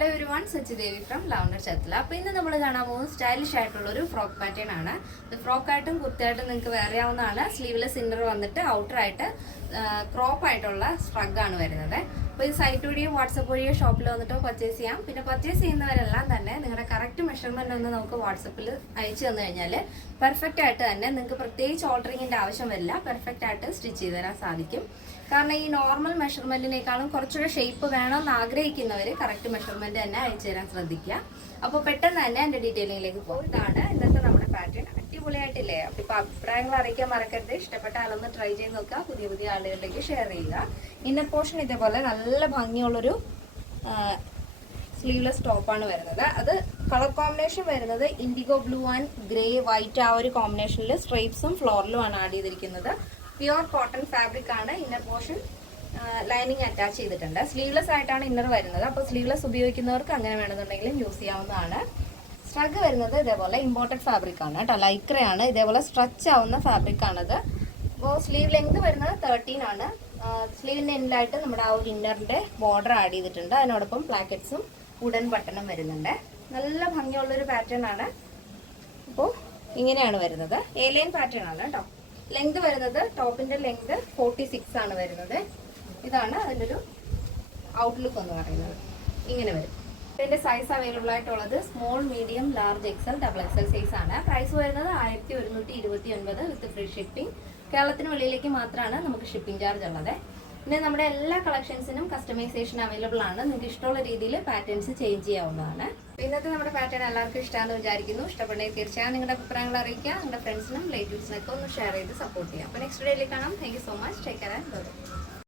Hello everyone, Sachidevi from lavender ചത്തല. അപ്പോൾ ഇന്ന് നമ്മൾ കാണാൻ പോകുന്നത് സ്റ്റൈലിഷ് ആയിട്ടുള്ളൊരു ഫ്രോക്ക് പാറ്റേൺ ആണ്. ഇത് ഫ്രോക്കായിട്ടും കുർത്തിയായിട്ടും നിങ്ങൾക്ക് വെയർ ചെയ്യാവുന്നതാണ്. സ്ലീവ്ലെസ് ഇന്നർ വന്നിട്ട് ഔട്ടറായിട്ട് ക്രോപ്പ് ആയിട്ടുള്ള സ്ട്രഗാണ് വരുന്നത്. അപ്പോൾ ഇത് സൈറ്റ് വഴിയോ വാട്സപ്പ് വഴിയോ ഷോപ്പിൽ വന്നിട്ടോ പർച്ചേസ് ചെയ്യാം. പിന്നെ പർച്ചേസ് ചെയ്യുന്നവരെല്ലാം തന്നെ നിങ്ങളുടെ കറക്റ്റ് മെഷർമെൻറ്റ് ഒന്ന് നമുക്ക് വാട്സപ്പിൽ അയച്ചു തന്നു കഴിഞ്ഞാൽ പെർഫെക്റ്റ് ആയിട്ട് തന്നെ നിങ്ങൾക്ക് പ്രത്യേകിച്ച് ഓൾട്ടറിങ്ങിൻ്റെ ആവശ്യം വരില്ല. പെർഫെക്റ്റ് ആയിട്ട് സ്റ്റിച്ച് ചെയ്ത് തരാൻ സാധിക്കും. കാരണം ഈ നോർമൽ മെഷർമെൻറ്റിനേക്കാളും കുറച്ചുകൂടെ ഷേപ്പ് വേണമെന്ന് ആഗ്രഹിക്കുന്നവർ കറക്റ്റ് മെഷർമെൻറ്റ് തന്നെ അയച്ചു തരാൻ ശ്രദ്ധിക്കുക. അപ്പോൾ പെട്ടെന്ന് തന്നെ എൻ്റെ ഡീറ്റെയിലിങ്ങിലേക്ക് പോകും. ഇതാണ് ഇന്നത്തെ നമ്മുടെ പാറ്റേൺ. അടിപൊളിയായിട്ടില്ലേ? അപ്പോൾ ഇപ്പോൾ അഭിപ്രായങ്ങൾ അറിയിക്കാൻ മറക്കരുത്. ഇഷ്ടപ്പെട്ട ആളൊന്ന് ട്രൈ ചെയ്ത് നോക്കുക. പുതിയ പുതിയ ആളുകളിലേക്ക് ഷെയർ ചെയ്യുക. ഇന്നർ പോർഷൻ ഇതേപോലെ നല്ല ഭംഗിയുള്ളൊരു സ്ലീവ്ലെസ് ടോപ്പാണ് വരുന്നത്. അത് കളർ കോമ്പിനേഷൻ വരുന്നത് IndiGo blue and grey white, ആ ഒരു കോമ്പിനേഷനിൽ സ്ട്രൈപ്സും ഫ്ലോറലും ആണ് ആഡ് ചെയ്തിരിക്കുന്നത്. പ്യുവർ കോട്ടൺ ഫാബ്രിക് ആണ്. ഇന്നർ പോർഷൻ ലൈനിങ് അറ്റാച്ച് ചെയ്തിട്ടുണ്ട്. സ്ലീവ്ലെസ് ആയിട്ടാണ് ഇന്നർ വരുന്നത്. അപ്പോൾ സ്ലീവ്ലെസ് ഉപയോഗിക്കുന്നവർക്ക് അങ്ങനെ വേണമെന്നുണ്ടെങ്കിലും യൂസ് ചെയ്യാവുന്നതാണ്. സ്ട്രഗ് വരുന്നത് ഇതേപോലെ ഇമ്പോർട്ടഡ് ഫാബ്രിക് ആണ് കേട്ടോ, ലൈക്രയാണ്. ഇതേപോലെ സ്ട്രെച്ച് ആവുന്ന ഫാബ്രിക് ആണത്. അപ്പോൾ സ്ലീവ് ലെങ്ത് വരുന്നത് 13 ആണ്. സ്ലീവിൻ്റെ എൻഡിലായിട്ട് നമ്മുടെ ആ ഒരു ഇന്നറിൻ്റെ ബോർഡർ ആഡ് ചെയ്തിട്ടുണ്ട്. അതിനോടൊപ്പം പ്ലാക്കറ്റ്സും വുഡൻ ബട്ടണും വരുന്നുണ്ട്. നല്ല ഭംഗിയുള്ളൊരു പാറ്റേൺ ആണ്. അപ്പോൾ ഇങ്ങനെയാണ് വരുന്നത്. എ ലൈൻ പാറ്റേൺ ആണ് കേട്ടോ. ലെങ്ത് വരുന്നത് ടോപ്പിന്റെ ലെങ്ത് 46 ആണ് വരുന്നത്. ഇതാണ് അതിൻ്റെ ഒരു ഔട്ട്ലുക്ക് എന്ന് പറയുന്നത്. ഇങ്ങനെ വരും. ഇതിന്റെ സൈസ് അവൈലബിൾ ആയിട്ടുള്ളത് small, medium, large, XL, double XL size ആണ്. പ്രൈസ് വരുന്നത് 1129 വിത്ത് ഫ്രീ ഷിപ്പിംഗ്. കേരളത്തിന് വെളിയിലേക്ക് മാത്രമാണ് നമുക്ക് ഷിപ്പിംഗ് ചാർജ് ഉള്ളത്. പിന്നെ നമ്മുടെ എല്ലാ കളക്ഷൻസിനും കസ്റ്റമൈസേഷൻ അവൈലബിൾ ആണ്. നിങ്ങൾക്ക് ഇഷ്ടമുള്ള രീതിയിൽ പാറ്റേൺസ് ചേഞ്ച് ചെയ്യാവുന്നതാണ്. ഇന്നത്തെ നമ്മുടെ പാറ്റേൺ എല്ലാവർക്കും ഇഷ്ടമാണെന്ന് വിചാരിക്കുന്നു. ഇഷ്ടപ്പെട്ടെങ്കിൽ തീർച്ചയായും നിങ്ങളുടെ അഭിപ്രായങ്ങൾ അറിയിക്കുക. നിങ്ങളുടെ ഫ്രണ്ട്സിനും റിലേറ്റീവ്സിനൊക്കെ ഒന്ന് ഷെയർ ചെയ്ത് സപ്പോർട്ട് ചെയ്യാം. അപ്പോൾ നെക്സ്റ്റ് ഡേയിൽ കാണാം. Thank you so much. Take care and by.